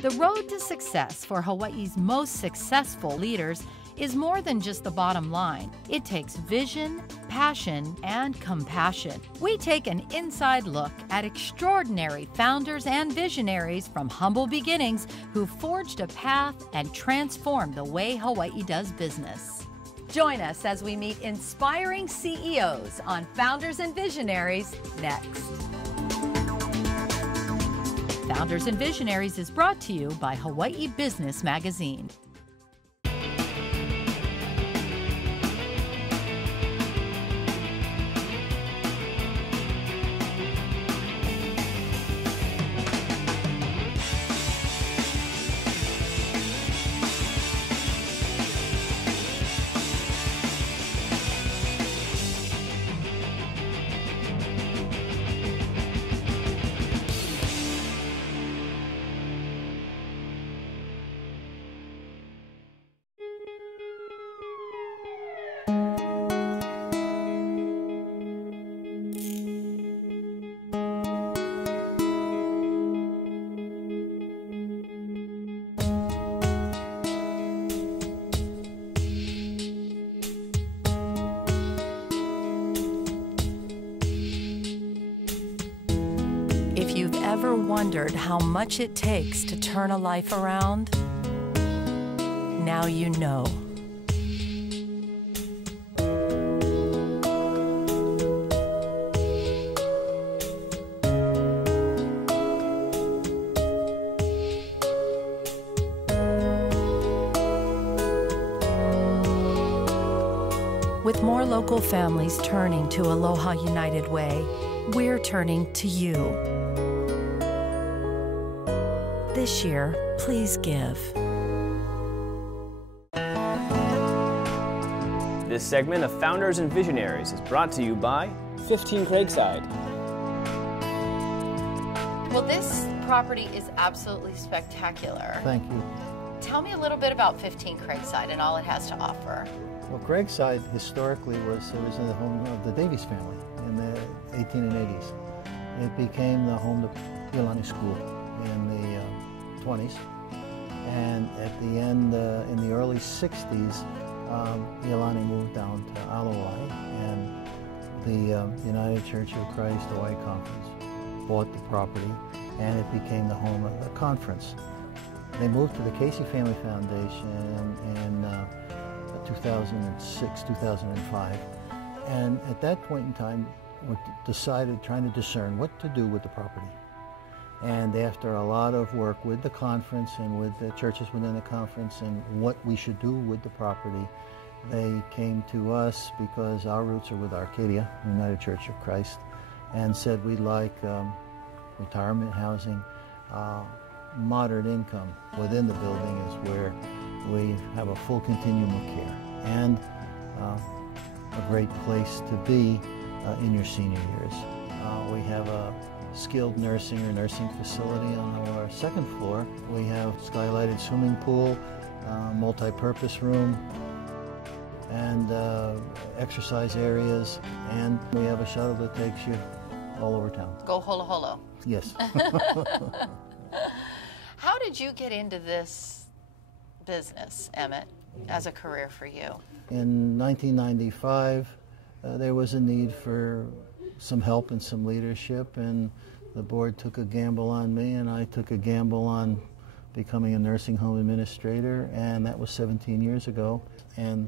The road to success for Hawaii's most successful leaders is more than just the bottom line. It takes vision, passion, and compassion. We take an inside look at extraordinary founders and visionaries from humble beginnings who forged a path and transformed the way Hawaii does business. Join us as we meet inspiring CEOs on Founders and Visionaries next. Founders and Visionaries is brought to you by Hawaii Business Magazine. If you've ever wondered how much it takes to turn a life around, now you know. With more local families turning to Aloha United Way, we're turning to you. This year, please give. This segment of Founders and Visionaries is brought to you by 15 Craigside. Well, this property is absolutely spectacular. Thank you. Tell me a little bit about 15 Craigside and all it has to offer. Well, Craigside historically was the home of the Davies family in the 1880s. It became the home of Iolani School in the 20s. And at the end, in the early 60s, Iolani moved down to Alawai, and the United Church of Christ Hawaii Conference bought the property, and it became the home of the conference. They moved to the Casey Family Foundation in 2006, 2005, and at that point in time, we decided, trying to discern what to do with the property. And after a lot of work with the conference and with the churches within the conference and what we should do with the property, they came to us because our roots are with Arcadia, United Church of Christ, and said we'd like retirement housing, moderate income within the building is where we have a full continuum of care and a great place to be in your senior years. We have a skilled nursing or nursing facility on our second floor. We have skylighted swimming pool, multi-purpose room, and exercise areas, and we have a shuttle that takes you all over town. Go holo holo. Yes. How did you get into this business, Emmett, as a career for you? In 1995, there was a need for some help and some leadership, and the board took a gamble on me, and I took a gamble on becoming a nursing home administrator, and that was 17 years ago, and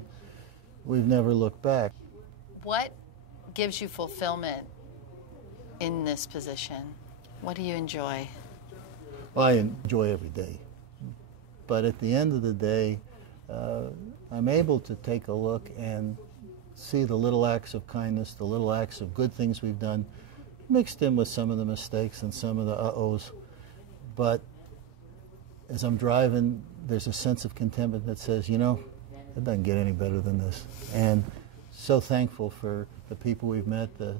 we've never looked back. What gives you fulfillment in this position? What do you enjoy? Well, I enjoy every day, but at the end of the day, I'm able to take a look and see the little acts of kindness, the little acts of good things we've done, mixed in with some of the mistakes and some of the uh-ohs. But as I'm driving, there's a sense of contentment that says, you know, it doesn't get any better than this. And so thankful for the people we've met, the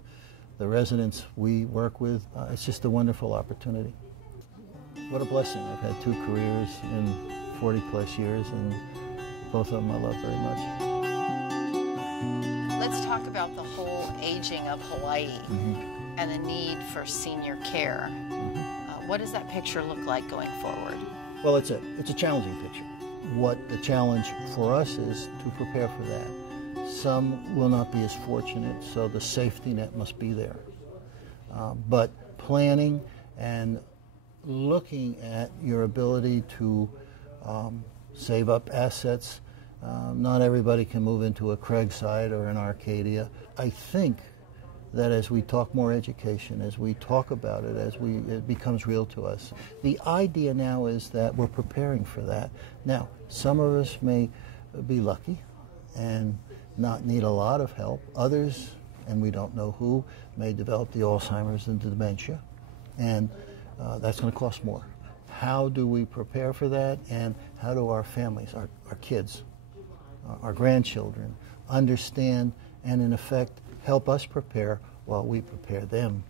residents we work with. It's just a wonderful opportunity. What a blessing. I've had 2 careers in 40-plus years, and both of them I love very much. Let's talk about the whole aging of Hawaii and the need for senior care. What does that picture look like going forward? Well, it's a challenging picture. What the challenge for us is to prepare for that. Some will not be as fortunate, so the safety net must be there. But planning and looking at your ability to save up assets. Not everybody can move into a Craigside or an Arcadia. I think that as we talk more education, as we talk about it, it becomes real to us. The idea now is that we're preparing for that. Now, some of us may be lucky and not need a lot of help. Others, and we don't know who, may develop the Alzheimer's and the dementia, and that's going to cost more. How do we prepare for that, and how do our families, our kids, our grandchildren, understand and in effect help us prepare while we prepare them?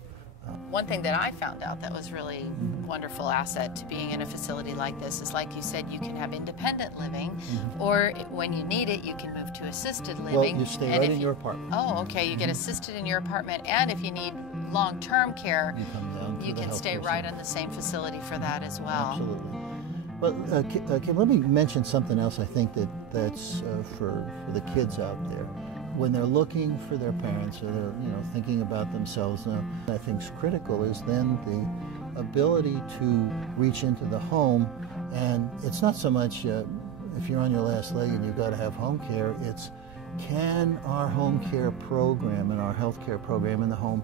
One thing that I found out that was really wonderful asset to being in a facility like this is, like you said, you can have independent living, or when you need it, you can move to assisted living. Well, you stay right in your apartment. Oh, okay. You get assisted in your apartment, and if you need long-term care, you can stay right in the same facility for that as well. Absolutely. But Kim, let me mention something else I think that's for the kids out there. When they're looking for their parents, or they're thinking about themselves, I think is critical is then the ability to reach into the home. And it's not so much if you're on your last leg and you've got to have home care, it's can our home care program and our health care program in the home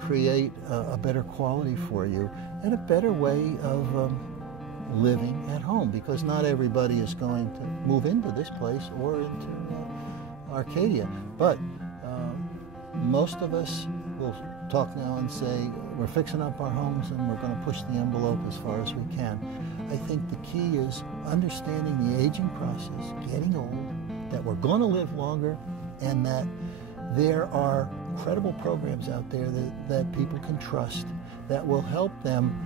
create a better quality for you and a better way of living at home, because not everybody is going to move into this place or into Arcadia, but most of us will talk now and say we're fixing up our homes and we're going to push the envelope as far as we can. I think the key is understanding the aging process, getting old, that we're going to live longer, and that there are credible programs out there that people can trust that will help them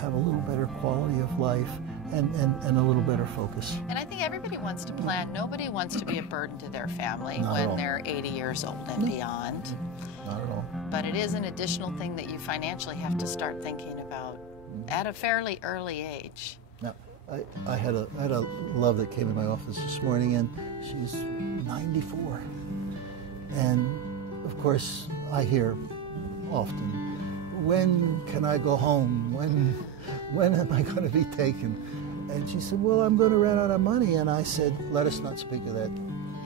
have a little better quality of life and a little better focus. And I think everybody wants to plan. Nobody wants to be a burden to their family Not when they're 80 years old and beyond. Not at all. But it is an additional thing that you financially have to start thinking about at a fairly early age. Now, I had a love that came in my office this morning, and she's 94. And of course, I hear often, when can I go home? When am I going to be taken? And she said, well, I'm going to run out of money. And I said, let us not speak of that.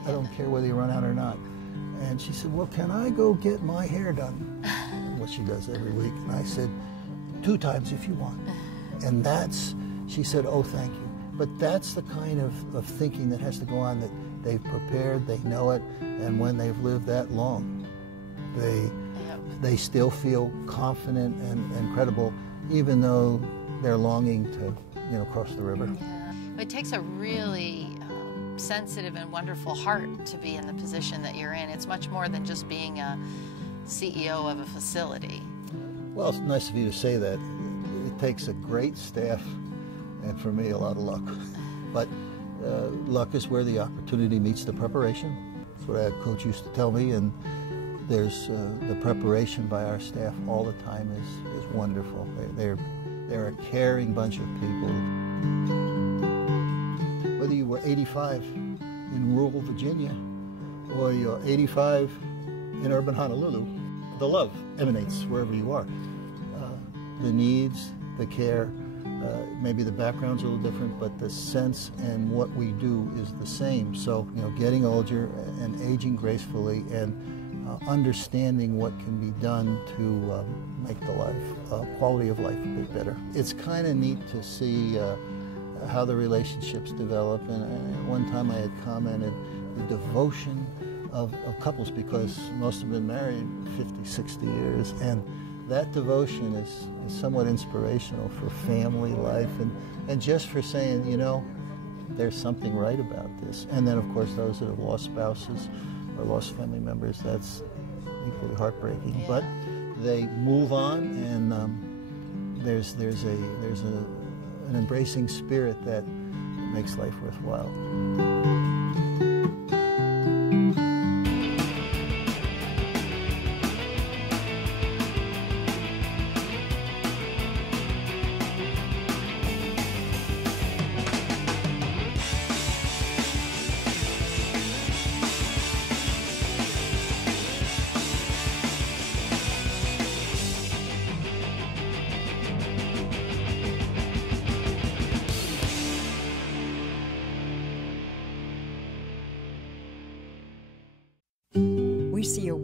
I don't care whether you run out or not. And she said, well, can I go get my hair done? What she does every week. And I said, 2 times if you want. And she said, oh, thank you. But that's the kind of thinking that has to go on, that they've prepared, they know it, and when they've lived that long, they still feel confident and credible, even though they're longing to cross the river. Yeah. It takes a really sensitive and wonderful heart to be in the position that you're in. It's much more than just being a CEO of a facility. Well, it's nice of you to say that. It takes a great staff, and for me, a lot of luck. But luck is where the opportunity meets the preparation. That's what a coach used to tell me, and there's the preparation by our staff all the time is wonderful. They're a caring bunch of people. Whether you were 85 in rural Virginia or you're 85 in urban Honolulu, the love emanates wherever you are. The needs, the care, maybe the background's a little different, but the sense and what we do is the same. So, getting older and aging gracefully and understanding what can be done to make the quality of life a bit better. It's kind of neat to see how the relationships develop. And one time I had commented the devotion of couples, because most have been married 50, 60 years, and that devotion is somewhat inspirational for family life and just for saying, there's something right about this. And then, of course, those that have lost spouses or lost family members, that's equally heartbreaking. Yeah. But they move on, and there's an embracing spirit that makes life worthwhile.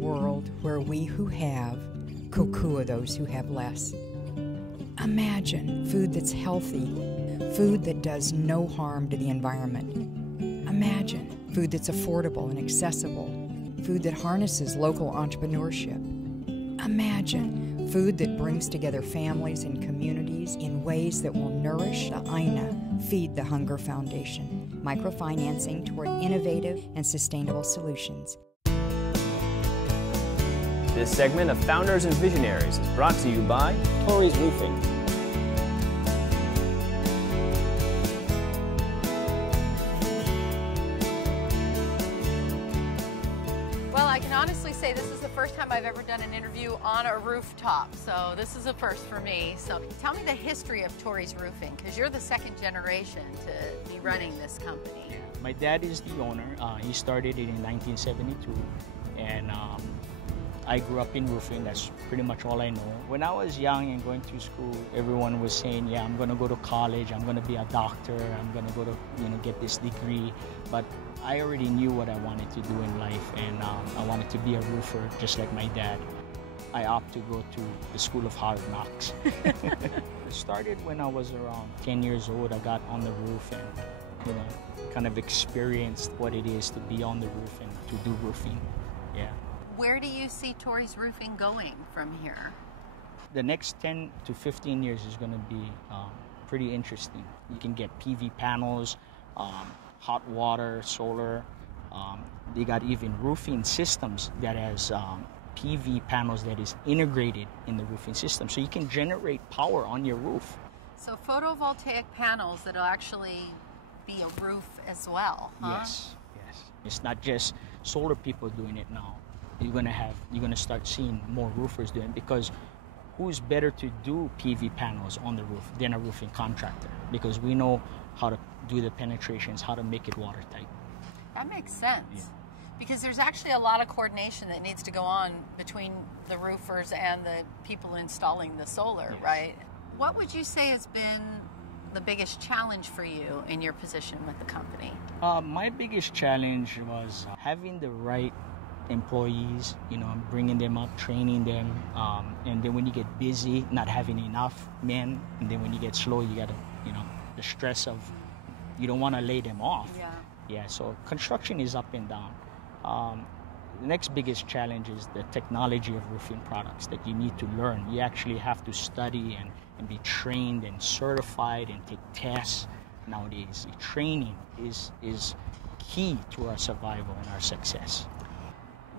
world where we who have cuckoo those who have less. Imagine food that's healthy, food that does no harm to the environment. Imagine food that's affordable and accessible, food that harnesses local entrepreneurship. Imagine food that brings together families and communities in ways that will nourish the INA, Feed the Hunger Foundation, microfinancing toward innovative and sustainable solutions. This segment of Founders and Visionaries is brought to you by Tory's Roofing. Well, I can honestly say this is the first time I've ever done an interview on a rooftop, so this is a first for me. So tell me the history of Tory's Roofing, because you're the second generation to be running this company. My dad is the owner. He started it in 1972, and I grew up in roofing. That's pretty much all I know. When I was young and going through school, everyone was saying, yeah, I'm going to go to college, I'm going to be a doctor, I'm going to go to, get this degree. But I already knew what I wanted to do in life, and I wanted to be a roofer just like my dad. I opted to go to the School of Hard Knocks. It started when I was around 10 years old. I got on the roof and, kind of experienced what it is to be on the roof and to do roofing. Yeah. Where do you see Tory's Roofing going from here? The next 10 to 15 years is going to be pretty interesting. You can get PV panels, hot water, solar. They got even roofing systems that has PV panels that is integrated in the roofing system. So you can generate power on your roof. So photovoltaic panels that'll actually be a roof as well, huh? Yes. It's not just solar people doing it now. You're gonna start seeing more roofers doing it, because who's better to do PV panels on the roof than a roofing contractor? Because we know how to do the penetrations, how to make it watertight. That makes sense. Yeah. Because there's actually a lot of coordination that needs to go on between the roofers and the people installing the solar, Yes. right? What would you say has been the biggest challenge for you in your position with the company? My biggest challenge was having the right employees, bringing them up, training them, and then when you get busy, not having enough men, and then when you get slow, you got to, the stress of, you don't want to lay them off. Yeah, so construction is up and down. The next biggest challenge is the technology of roofing products that you need to learn. You actually have to study and be trained and certified and take tests nowadays. Training is key to our survival and our success.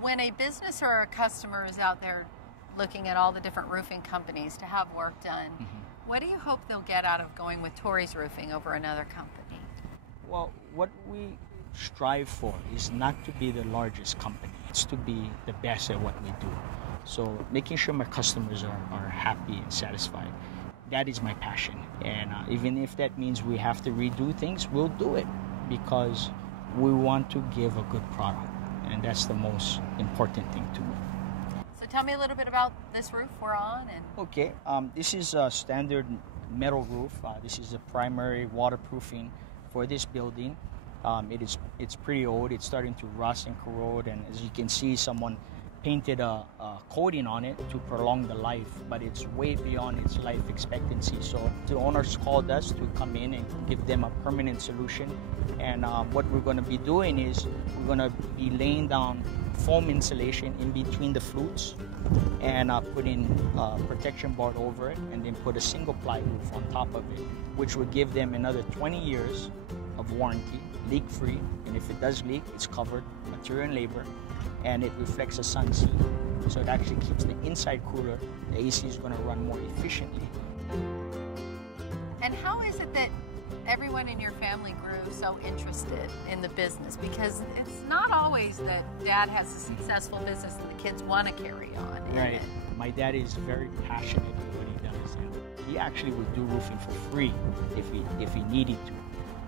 When a business or a customer is out there looking at all the different roofing companies to have work done, what do you hope they'll get out of going with Tory's Roofing over another company? Well, what we strive for is not to be the largest company. It's to be the best at what we do. So making sure my customers are happy and satisfied, that is my passion. And even if that means we have to redo things, we'll do it, because we want to give a good product. And that's the most important thing to me. So tell me a little bit about this roof we're on. Okay, this is a standard metal roof. This is the primary waterproofing for this building. It's pretty old. It's starting to rust and corrode, and as you can see, someone painted a coating on it to prolong the life, but it's way beyond its life expectancy. So the owners called us to come in and give them a permanent solution. And what we're going to be doing is we're going to be laying down foam insulation in between the flutes and putting protection board over it, and then put a single ply roof on top of it, which will give them another 20 years of warranty, leak-free, and if it does leak, it's covered, material and labor, and it reflects the sun's heat. So it actually keeps the inside cooler. The AC is going to run more efficiently. And how is it that everyone in your family grew so interested in the business? Because it's not always that dad has a successful business that the kids want to carry on. Right. My dad is very passionate in what he does, and he actually would do roofing for free if he needed to.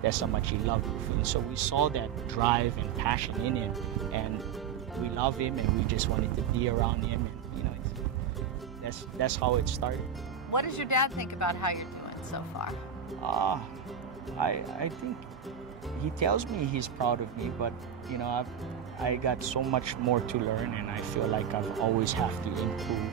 That's how much he loved roofing. So we saw that drive and passion in him, and we love him, and we just wanted to be around him, and that's how it started. What does your dad think about how you're doing so far? I think he tells me he's proud of me, but you know, I got so much more to learn, and I feel like I've always have to improve.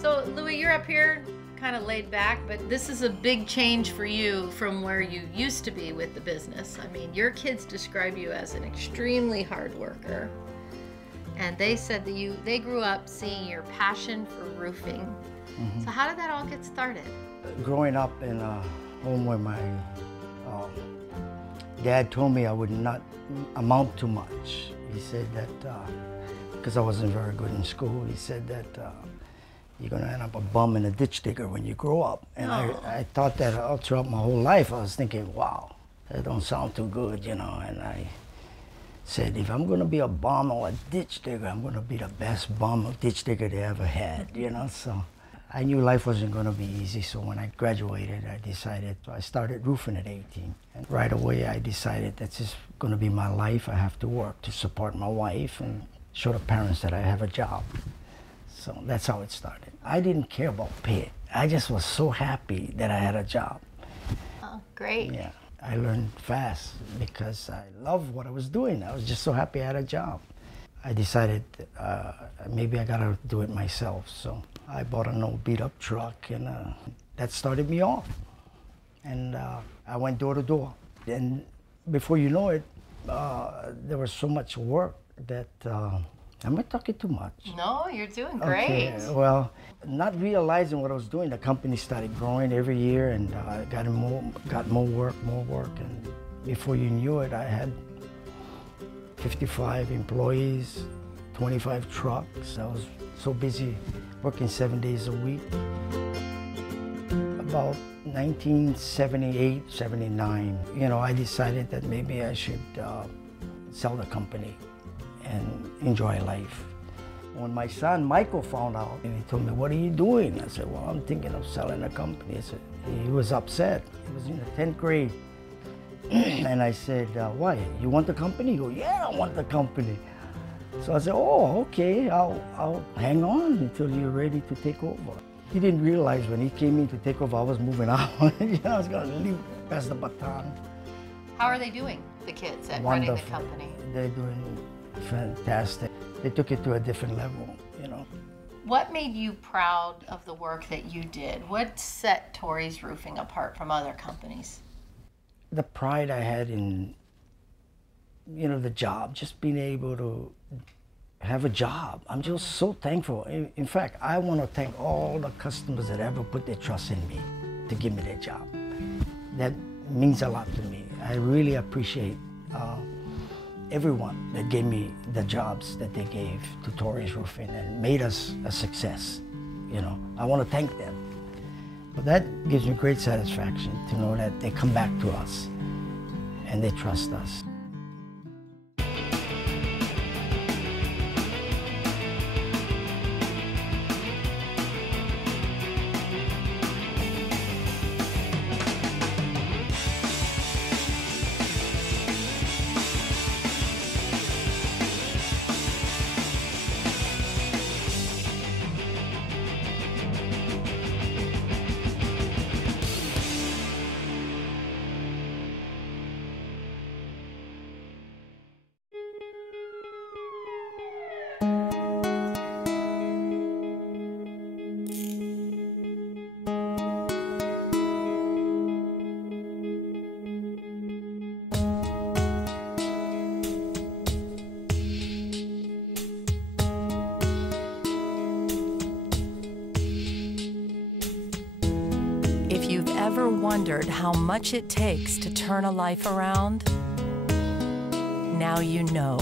So, Louis, you're up here kind of laid back, but this is a big change for you from where you used to be with the business. I mean, your kids describe you as an extremely hard worker, and they said that they grew up seeing your passion for roofing. Mm-hmm. So how did that all get started? Growing up in a home where my dad told me I would not amount to much. He said that, because I wasn't very good in school, he said that you're going to end up a bum and a ditch digger when you grow up. And I thought that all throughout my whole life. I was thinking, wow, that don't sound too good, you know. And I said, if I'm going to be a bum or a ditch digger, I'm going to be the best bum or ditch digger they ever had, you know. So I knew life wasn't going to be easy. So when I graduated, I started roofing at 18. And right away, I decided that's just going to be my life. I have to work to support my wife and show the parents that I have a job. So that's how it started. I didn't care about pay. I just was so happy that I had a job. Oh, great. Yeah, I learned fast because I loved what I was doing. I was just so happy I had a job. I decided maybe I gotta do it myself. So I bought an old beat-up truck, and that started me off. And I went door to door. And before you know it, there was so much work that am I talking too much? No, you're doing great. Okay, well, not realizing what I was doing, the company started growing every year, and got more work, and before you knew it, I had 55 employees, 25 trucks. I was so busy working 7 days a week. About 1978, 79, you know, I decided that maybe I should sell the company and enjoy life. When my son Michael found out, and he told me, "What are you doing?" I said, "Well, I'm thinking of selling the company." He was upset. He was in the 10th grade. And I said, "Why? You want the company?" He goes, "Yeah, I want the company." So I said, "Oh, okay, I'll hang on until you're ready to take over." He didn't realize when he came in to take over, I was moving out. You know, I was going to leave, pass the baton. How are they doing, the kids, at Wonderful. running the company? They're doing fantastic. They took it to a different level, you know. What made you proud of the work that you did? What set Tory's Roofing apart from other companies? The pride I had in, you know, the job, just being able to have a job. I'm just so thankful. In fact, I want to thank all the customers that ever put their trust in me to give me their job. That means a lot to me. I really appreciate everyone that gave me the jobs that they gave to Tory's Roofing and made us a success. You know, I want to thank them. But that gives me great satisfaction to know that they come back to us and they trust us. If you've ever wondered how much it takes to turn a life around, now you know.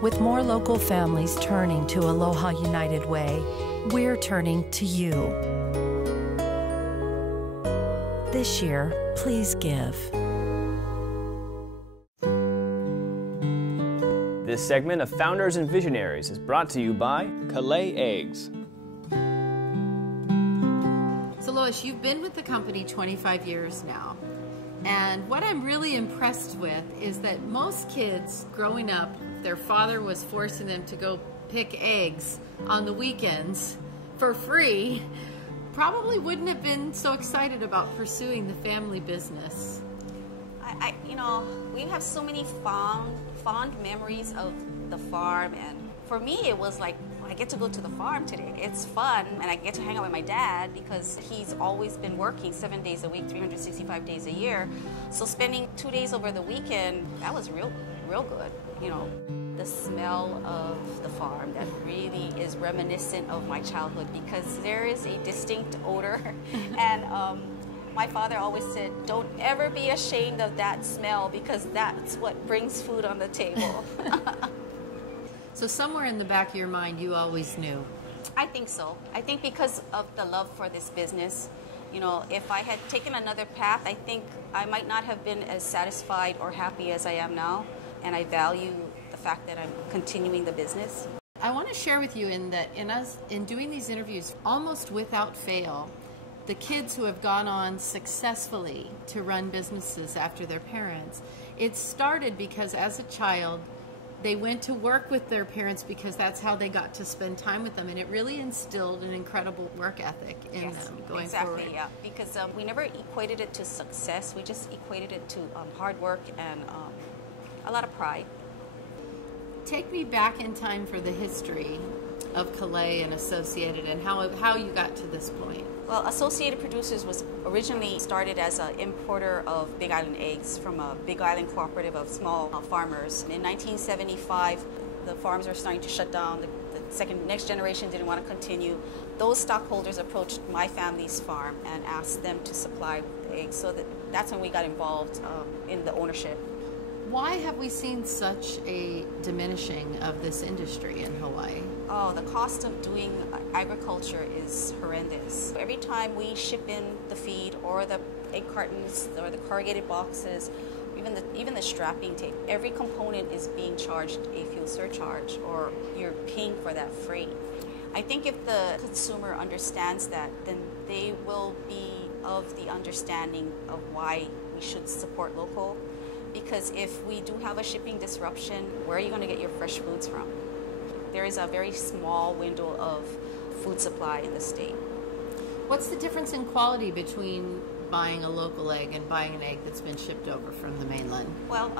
With more local families turning to Aloha United Way, we're turning to you. This year, please give. This segment of Founders and Visionaries is brought to you by Kalei Eggs. So Lois, you've been with the company 25 years now. And what I'm really impressed with is that most kids growing up, their father was forcing them to go pick eggs on the weekends for free, probably wouldn't have been so excited about pursuing the family business. You know, we have so many fond memories of the farm, and for me it was like, I get to go to the farm today. It's fun, and I get to hang out with my dad because he's always been working 7 days a week, 365 days a year. So spending 2 days over the weekend, that was real good. You know, the smell of the farm that really is reminiscent of my childhood because there is a distinct odor, and my father always said, don't ever be ashamed of that smell because that's what brings food on the table. So somewhere in the back of your mind, you always knew. I think so. I think because of the love for this business. You know, if I had taken another path, I think I might not have been as satisfied or happy as I am now. And I value the fact that I'm continuing the business. I want to share with you in doing these interviews, almost without fail, the kids who have gone on successfully to run businesses after their parents, it started because as a child, they went to work with their parents because that's how they got to spend time with them, and it really instilled an incredible work ethic in them going forward. Exactly, yeah, because we never equated it to success. We just equated it to hard work and a lot of pride. Take me back in time for the history of Kalei and Associated and how you got to this point. Well, Associated Producers was originally started as an importer of Big Island eggs from a Big Island cooperative of small farmers. In 1975, the farms were starting to shut down. The next generation didn't want to continue. Those stockholders approached my family's farm and asked them to supply the eggs. So that's when we got involved in the ownership. Why have we seen such a diminishing of this industry in Hawaii? Oh, the cost of doing agriculture is horrendous. Every time we ship in the feed or the egg cartons or the corrugated boxes, even the strapping tape, every component is being charged a fuel surcharge or you're paying for that freight. I think if the consumer understands that, then they will be of the understanding of why we should support local. Because if we do have a shipping disruption, where are you going to get your fresh foods from? There is a very small window of food supply in the state. What's the difference in quality between buying a local egg and buying an egg that's been shipped over from the mainland? Well,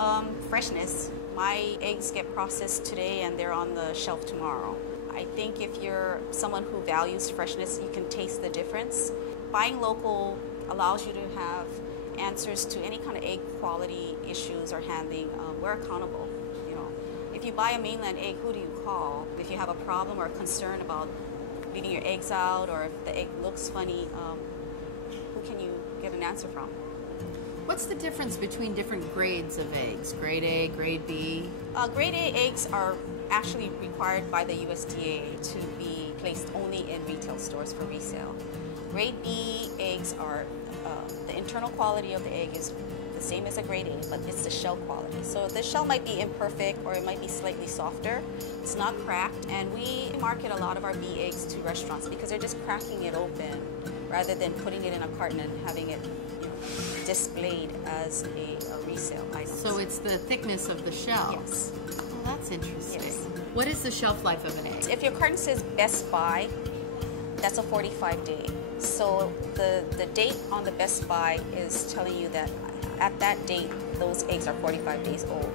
freshness. My eggs get processed today and they're on the shelf tomorrow. I think if you're someone who values freshness, you can taste the difference. Buying local allows you to have answers to any kind of egg quality issues or handling. We're accountable. You know, if you buy a mainland egg, who do you call? If you have a problem or a concern about leaving your eggs out, or if the egg looks funny, who can you get an answer from? What's the difference between different grades of eggs? Grade A, grade B? Grade A eggs are actually required by the USDA to be placed only in retail stores for resale. Grade B eggs are the internal quality of the egg is the same as a grade A, but it's the shell quality. So the shell might be imperfect or it might be slightly softer. It's not cracked, and we market a lot of our B eggs to restaurants because they're just cracking it open rather than putting it in a carton and having it displayed as a resale item. So it's the thickness of the shell? Yes. Well, that's interesting. Yes. What is the shelf life of an egg? If your carton says Best Buy, that's a 45-day. So the date on the Best Buy is telling you that at that date, those eggs are 45 days old.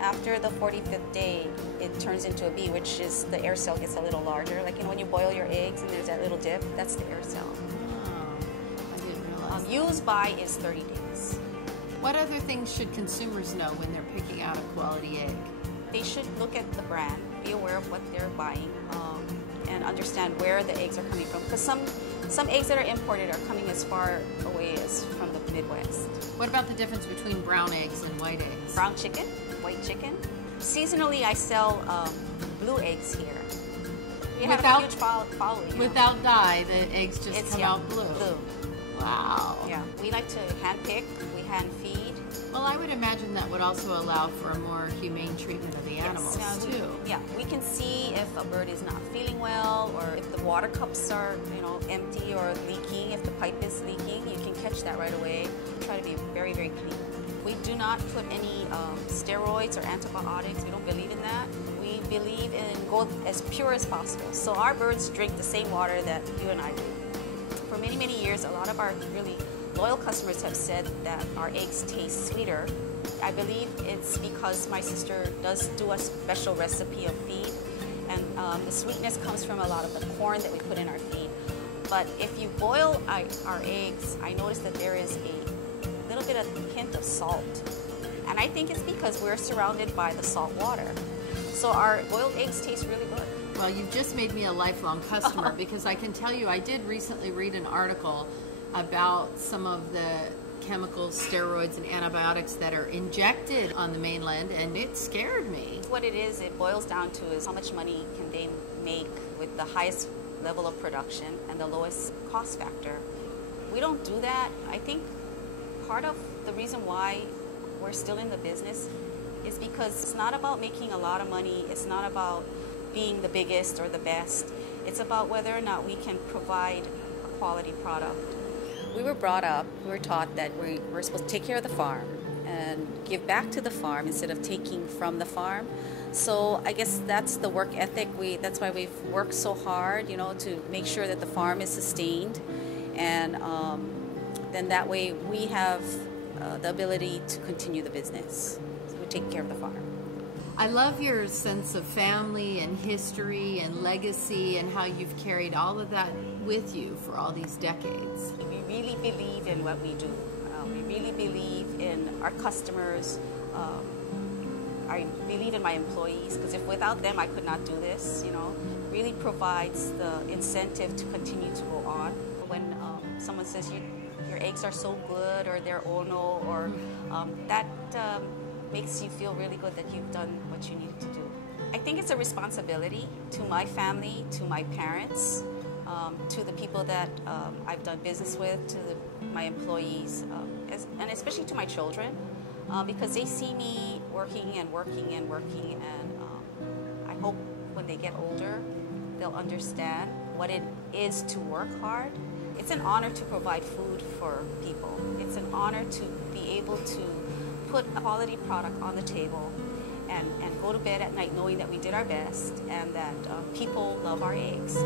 After the 45th day, it turns into a B, which is the air cell gets a little larger. Like, you know, when you boil your eggs and there's that little dip, that's the air cell. Oh, I didn't realize. Use by is 30 days. What other things should consumers know when they're picking out a quality egg? They should look at the brand, be aware of what they're buying, and understand where the eggs are coming from. Because some eggs that are imported are coming as far away as from the Midwest. What about the difference between brown eggs and white eggs? Brown chicken, white chicken. Seasonally, I sell blue eggs here. We have a huge following. Without dye, the eggs just come out blue. Blue. Wow. Yeah, we like to hand pick, we hand feed, Well, I would imagine that would also allow for a more humane treatment of the animals, too. Yeah, we can see if a bird is not feeling well, or if the water cups are, empty or leaking. If the pipe is leaking, you can catch that right away. Try to be very, very clean. We do not put any steroids or antibiotics. We don't believe in that. We believe in go as pure as possible. So our birds drink the same water that you and I do. For many, many years, a lot of our really loyal customers have said that our eggs taste sweeter. I believe it's because my sister does do a special recipe of feed, and the sweetness comes from a lot of the corn that we put in our feed. But if you boil our eggs, I noticed that there is a little bit of hint of salt. And I think it's because we're surrounded by the salt water. So our boiled eggs taste really good. Well, you've just made me a lifelong customer because I can tell you I did recently read an article about some of the chemicals, steroids, and antibiotics that are injected on the mainland, and it scared me. What it is, it boils down to is how much money can they make with the highest level of production and the lowest cost factor. We don't do that. I think part of the reason why we're still in the business is because it's not about making a lot of money. It's not about being the biggest or the best. It's about whether or not we can provide a quality product. We were brought up, we were taught that we're supposed to take care of the farm and give back to the farm instead of taking from the farm. So I guess that's the work ethic. That's why we've worked so hard, to make sure that the farm is sustained, and then that way we have the ability to continue the business. So we take care of the farm. I love your sense of family and history and legacy and how you've carried all of that with you for all these decades. We really believe in what we do. We really believe in our customers. I believe in my employees, because if without them I could not do this. Really provides the incentive to continue to go on. When someone says your eggs are so good, or they're ono, or that makes you feel really good that you've done what you needed to do. I think it's a responsibility to my family, to my parents, to the people that I've done business with, to my employees, and especially to my children, because they see me working and working and working, and I hope when they get older, they'll understand what it is to work hard. It's an honor to provide food for people. It's an honor to be able to put a quality product on the table and go to bed at night knowing that we did our best and that people love our eggs.